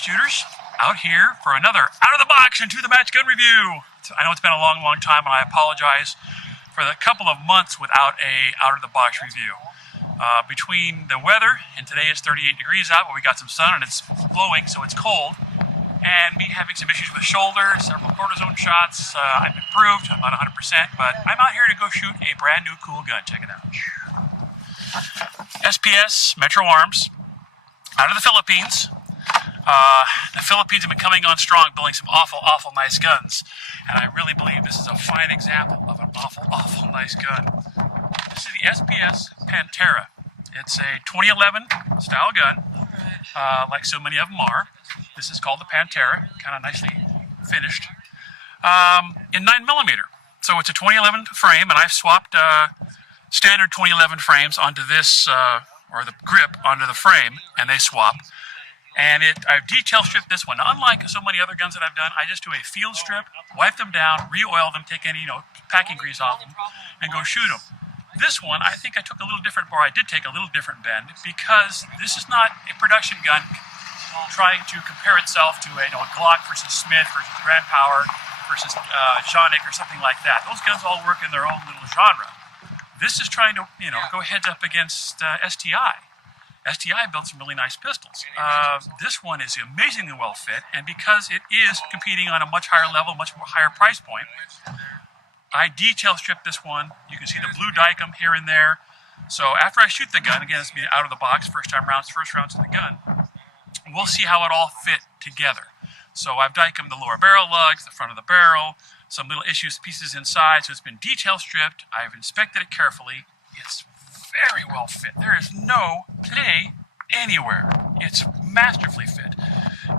shooters, out here for another out of the box and to the match gun review. I know it's been a long time, and I apologize for the couple of months without a out of the box review. Between the weather, and today is 38 degrees out, but we got some sun and it's blowing, so it's cold, and me having some issues with shoulder, several cortisone shots. I've improved. I'm not 100%, but I'm out here to go shoot a brand new cool gun. Check it out. SPS Metro Arms, out of the Philippines. The Philippines have been coming on strong, building some awful nice guns, and I really believe this is a fine example of an awful nice gun. This is the SPS Pantera. It's a 2011 style gun, like so many of them are. This is called the Pantera, kind of nicely finished, in 9mm. So it's a 2011 frame, and I've swapped standard 2011 frames onto this, or the grip onto the frame, and they swap. And I've detail stripped this one. Now, unlike so many other guns that I've done, I just do a field strip, wipe them down, re-oil them, take any packing grease off them, and go shoot them. This one, I think I took a little different, or I did take a little different bend, because this is not a production gun trying to compare itself to a Glock versus Smith versus Grand Power versus Jonic or something like that. Those guns all work in their own little genre. This is trying to, go heads up against STI. STI built some really nice pistols. This one is amazingly well fit, and because it is competing on a much higher level, much more higher price point, I detail stripped this one. You can see the blue dicom here and there. So after I shoot the gun, again, it's be out of the box, first rounds of the gun, we'll see how it all fit together. So I've dicomed the lower barrel lugs, the front of the barrel, some little pieces inside, so it's been detail stripped. I've inspected it carefully. It's very well fit. There is no play anywhere. It's masterfully fit.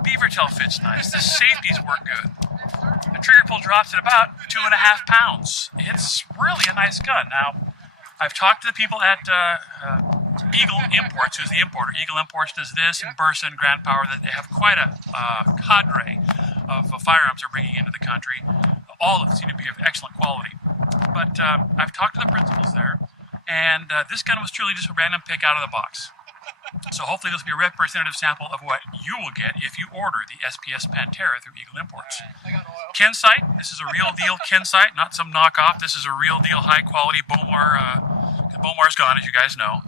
Beaver tail fits nice. The safeties work good. The trigger pull drops at about 2.5 pounds. It's really a nice gun. Now, I've talked to the people at Eagle Imports, who's the importer. Eagle Imports does this, and Bursa and Grand Power. That they have quite a cadre of firearms they're bringing into the country. All of them seem to be of excellent quality. But I've talked to the principals there, and this gun was truly just a random pick out of the box. So hopefully this will be a representative sample of what you will get if you order the SPS Pantera through Eagle Imports. Ken sight, this is a real deal Ken sight, not some knockoff. This is a real deal high quality Bomar. Bomar's gone, as you guys know.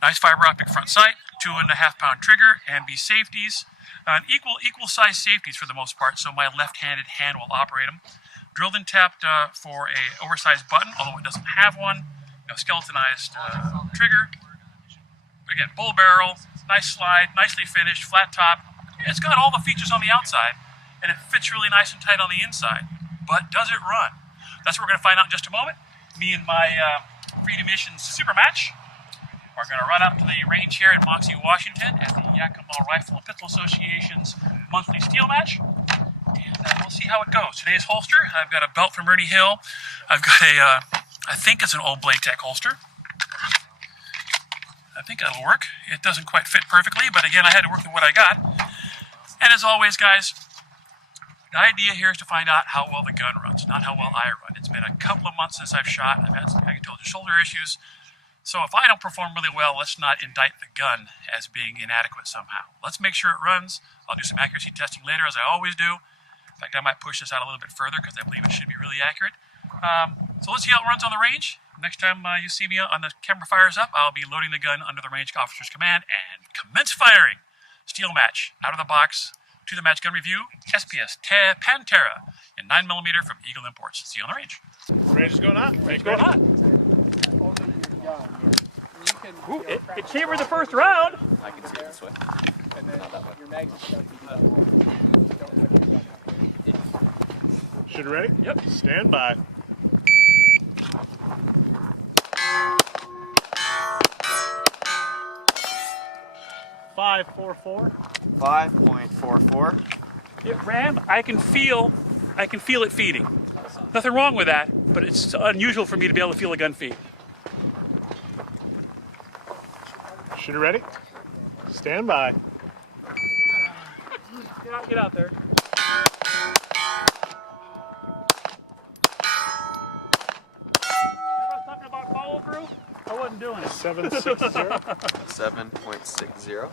Nice fiber-optic front sight, 2.5 pound trigger, ambi safeties, and equal size safeties for the most part, so my left-handed hand will operate them. Drilled and tapped for a oversized button, although it doesn't have one. Skeletonized trigger. Again, bull barrel, nice slide, nicely finished, flat top. It's got all the features on the outside, and it fits really nice and tight on the inside. But does it run? That's what we're going to find out in just a moment. Me and my Freedom Missions Super Match are going to run up to the range here in Moxie, Washington at the Yakima Rifle and Pistol Association's monthly steel match. And we'll see how it goes. Today's holster, I've got a belt from Ernie Hill. I've got I think it's an old Blade Tech holster. I think that'll work. It doesn't quite fit perfectly, but again, I had to work with what I got. And as always, guys, the idea here is to find out how well the gun runs, not how well I run. It's been a couple of months since I've shot. I've had some shoulder issues. So if I don't perform really well, let's not indict the gun as being inadequate somehow. Let's make sure it runs. I'll do some accuracy testing later, as I always do. In fact, I might push this out a little bit further because I believe it should be really accurate. So let's see how it runs on the range. Next time you see me on the camera fires up, I'll be loading the gun under the range officer's command and commence firing. Steel match, out of the box, to the match gun review, SPS Pantera in 9mm from Eagle Imports. See you on the range. Range is going hot. Range going hot. Ooh, it chambered the first round. I can see it this way. And then your mags and stuff, you don't touch your gun. Shooter ready? Yep. Stand by. .544. 5.44. It ran. I can feel it feeding. Nothing wrong with that, but it's unusual for me to be able to feel a gun feed. Shooter ready? Stand by. Get out there. Talking about follow through? I wasn't doing it. 760. 7.60.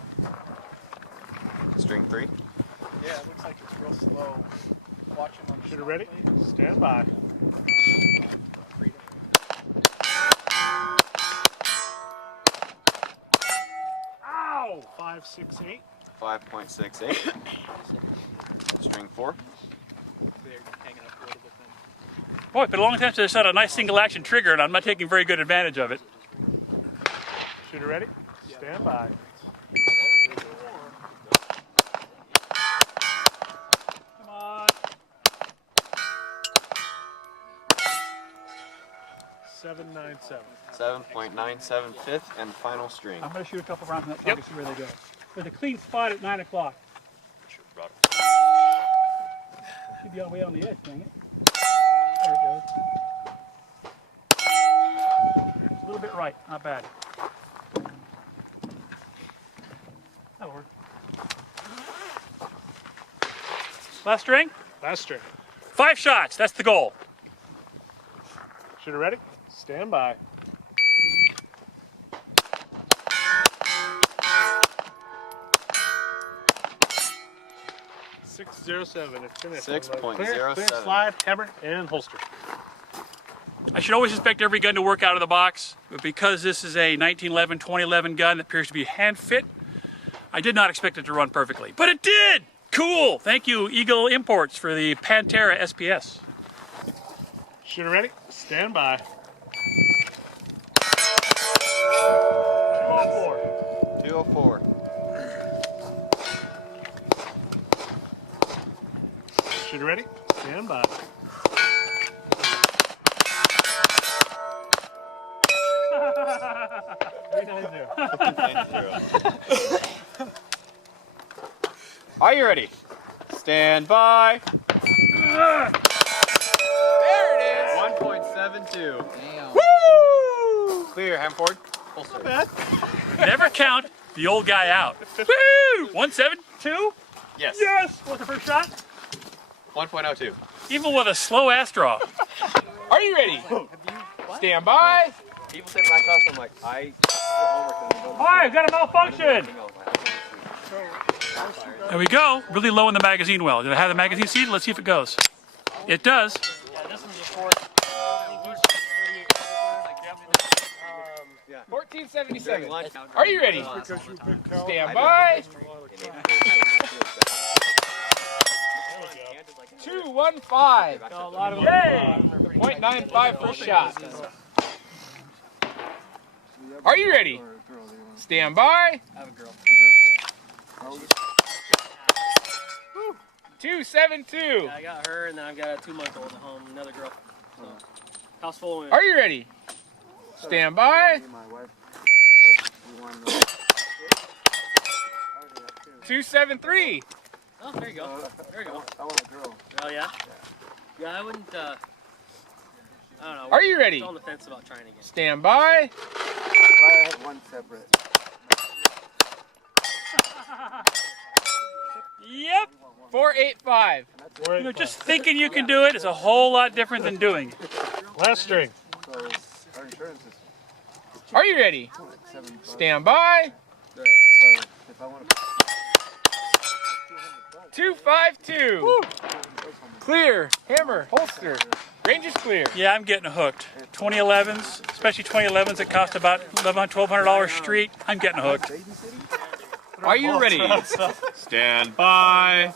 String 3. Yeah, it looks like it's real slow. Watch him on the Shooter shot, ready? please. Stand by. Freedom. Ow! 5.68. 5.68. String 4. They're hanging up a little bit then. Boy, it's been a long time since I shot a nice single action trigger, and I'm not taking very good advantage of it. Shooter ready? Stand by. Come on. 7.97. 7.97 fifth and final string. I'm going to shoot a couple rounds on that target, see where they go. There's a clean spot at 9 o'clock. Should be all the way on the edge, dang it. There it goes. A little bit right, not bad. That'll work. Last string? Last string. 5 shots, that's the goal. Shooter ready? Stand by. 6.07. It's finished. 6.07. Clear, slide, hammer, and holster. I should always expect every gun to work out of the box, but because this is a 1911, 2011 gun that appears to be hand fit, I did not expect it to run perfectly, but it did! Cool! Thank you, Eagle Imports, for the Pantera SPS. Shooter ready? Stand by. 204. 204. Shooter ready? Stand by. Are you ready? Stand by. There it is. 1.72. Damn. Woo! Clear. Hand forward. Holster. Never count the old guy out. Woo! 172? Yes. Yes! What's the first shot? 1.02. Even with a slow ass draw. Are you ready? Stand by. People say my class, I'm like, I Alright, I've got a malfunction! There we go. Really low in the magazine well. Did I have the magazine seated? Let's see if it goes. It does. Yeah, this one's a 1477. Are you ready? Stand by. 215. Yay! 0.95 for shot. Are you ready? Stand by. I have a girl. 272. Yeah, I got her, and then I've got a 2-month-old at home, another girl. So, house full of women. Are you ready? Stand by. 273. Oh, there you go. There you go. I want a girl. Oh, yeah? Yeah, I wouldn't, I don't know. Are you ready? Still on the fence about trying again. Stand by. I have one separate. Yep! 485. You know, just thinking you can do it is a whole lot different than doing it. Last string. So our insurance is Are you ready? $7. Stand by. But if I want to 252. Clear. Hammer. Holster. Range is clear. Yeah, I'm getting hooked. 2011s, especially 2011s that cost about $1,100, $1,200 street. I'm getting hooked. Are you ready? Stand by.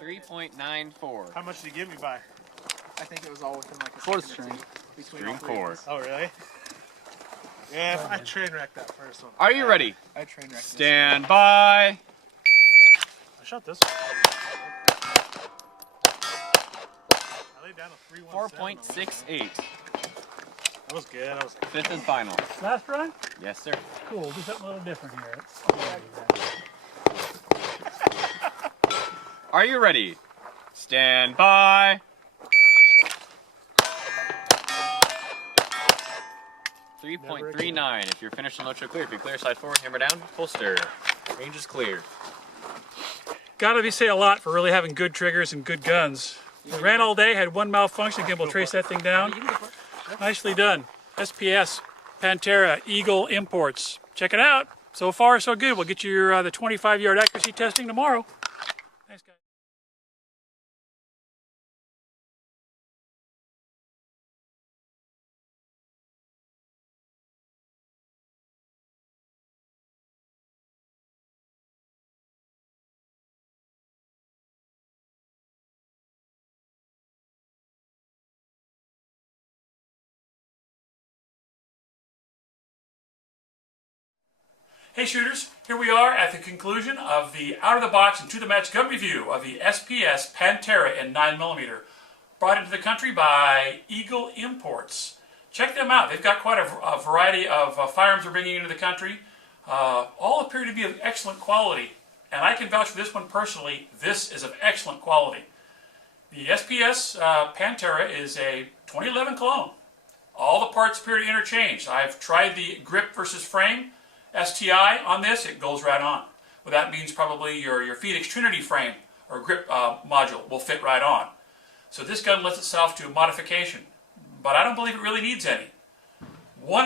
3.94. How much did you give me by? I think it was all within like a Fourth second or string. two between String all three of 4. us. Oh, really? Yeah, I train wrecked that first one. Are you ready? I train wrecked this. Stand by. I shot this one. I laid down a 317. 4.68. That was good. That was Fifth and final. Last run? Yes, sir. Cool, do something a little different here. Are you ready? Stand by. 3.39. If you're finished on no-show clear, if you clear side forward, hammer down, holster. Range is clear. Gotta be say a lot for really having good triggers and good guns. We ran all day, had one malfunction, again we'll trace that thing down. Nicely done. SPS, Pantera Eagle Imports. Check it out. So far, so good. We'll get you the 25-yard accuracy testing tomorrow. Thanks, guys. Hey shooters, here we are at the conclusion of the out-of-the-box and to-the-match gun review of the SPS Pantera in 9mm, brought into the country by Eagle Imports. Check them out. They've got quite a variety of firearms they're bringing into the country. All appear to be of excellent quality, and I can vouch for this one personally. This is of excellent quality. The SPS Pantera is a 2011 clone. All the parts appear to interchange. I've tried the grip versus frame STI on this. It goes right on. Well, that means probably your Phoenix Trinity frame or grip module will fit right on. So this gun lends itself to modification, but I don't believe it really needs any.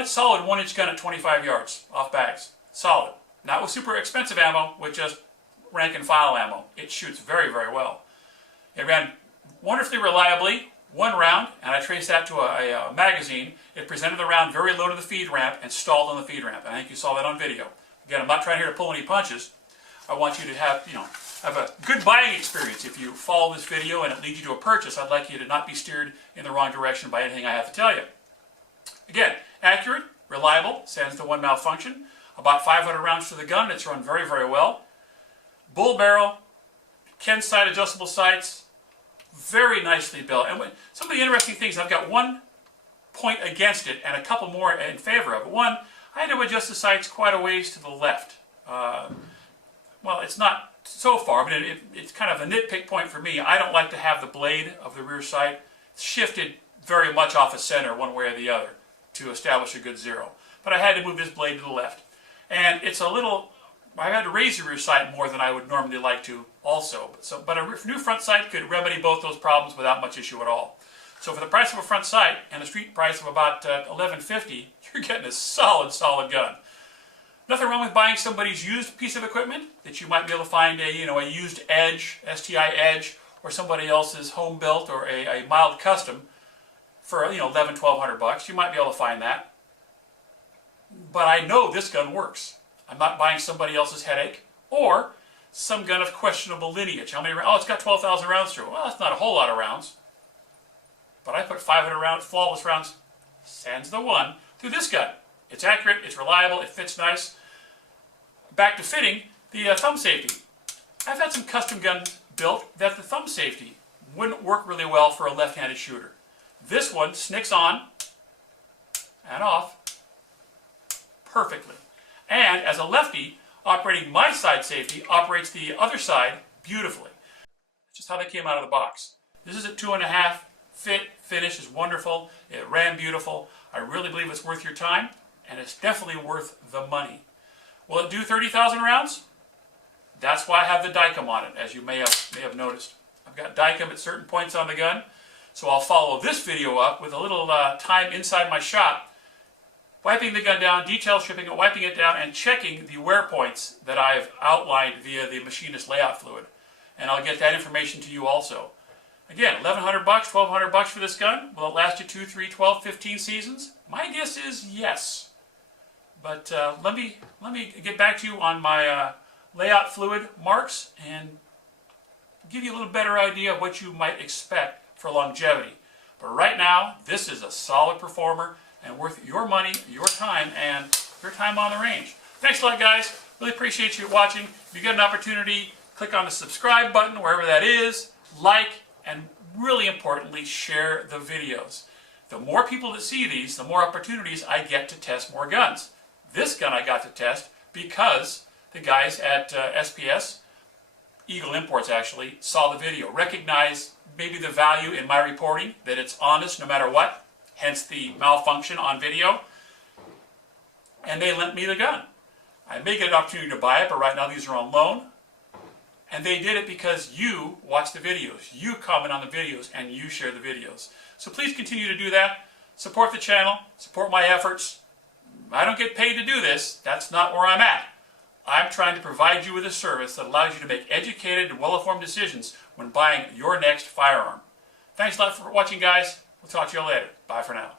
Solid 1-inch gun at 25 yards off bags. Solid. Not with super expensive ammo, with just rank and file ammo. It shoots very, very well. It ran wonderfully reliably. One round, and I traced that to a magazine. It presented the round very low to the feed ramp and stalled on the feed ramp. I think you saw that on video. Again, I'm not trying here to pull any punches. I want you to have a good buying experience. If you follow this video and it leads you to a purchase, I'd like you to not be steered in the wrong direction by anything I have to tell you. Again, accurate, reliable, sans the one malfunction. About 500 rounds to the gun. It's run very, very well. Bull barrel, Ken sight adjustable sights. Very nicely built. And some of the interesting things, I've got one point against it and a couple more in favor of it. One, I had to adjust the sights quite a ways to the left. Well, it's not so far, but it's kind of a nitpick point for me. I don't like to have the blade of the rear sight shifted very much off of center one way or the other to establish a good zero. But I had to move this blade to the left. And it's a little... I've had to raise the rear sight more than I would normally like to also. But a new front sight could remedy both those problems without much issue at all. So for the price of a front sight and a street price of about $11.50, you're getting a solid, solid gun. Nothing wrong with buying somebody's used piece of equipment that you might be able to find a used Edge, STI Edge, or somebody else's home built or a mild custom for $1,100-1,200. You might be able to find that. But I know this gun works. I'm not buying somebody else's headache or some gun of questionable lineage. How many rounds? Oh, it's got 12,000 rounds through. Well, that's not a whole lot of rounds. But I put 500 rounds, flawless rounds, sans the one, through this gun. It's accurate, it's reliable, it fits nice. Back to fitting, the thumb safety. I've had some custom guns built that the thumb safety wouldn't work really well for a left-handed shooter. This one snicks on and off perfectly. And as a lefty, operating my side safety operates the other side beautifully. That's just how they came out of the box. This is at 2.5. Fit, finish is wonderful. It ran beautiful. I really believe it's worth your time, and it's definitely worth the money. Will it do 30,000 rounds? That's why I have the Dicom on it, as you may have noticed. I've got Dicom at certain points on the gun, so I'll follow this video up with a little time inside my shop, wiping the gun down, detail stripping it, wiping it down, and checking the wear points that I've outlined via the machinist layout fluid. And I'll get that information to you also. Again, $1,100, $1,200 for this gun. Will it last you 2, 3, 12, 15 seasons? My guess is yes. But let me get back to you on my layout fluid marks and give you a little better idea of what you might expect for longevity. But right now, this is a solid performer and worth your money, your time, and your time on the range. Thanks a lot, guys. Really appreciate you watching. If you get an opportunity, click on the subscribe button, wherever that is, like, and really importantly, share the videos. The more people that see these, the more opportunities I get to test more guns. This gun I got to test because the guys at SPS, Eagle Imports actually, saw the video, recognized maybe the value in my reporting, that it's honest no matter what, hence the malfunction on video, and they lent me the gun. I may get an opportunity to buy it, but right now these are on loan. And they did it because you watch the videos, you comment on the videos, and you share the videos. So please continue to do that. Support the channel, support my efforts. I don't get paid to do this. That's not where I'm at. I'm trying to provide you with a service that allows you to make educated and well-informed decisions when buying your next firearm. Thanks a lot for watching, guys. We'll talk to you later. Bye for now.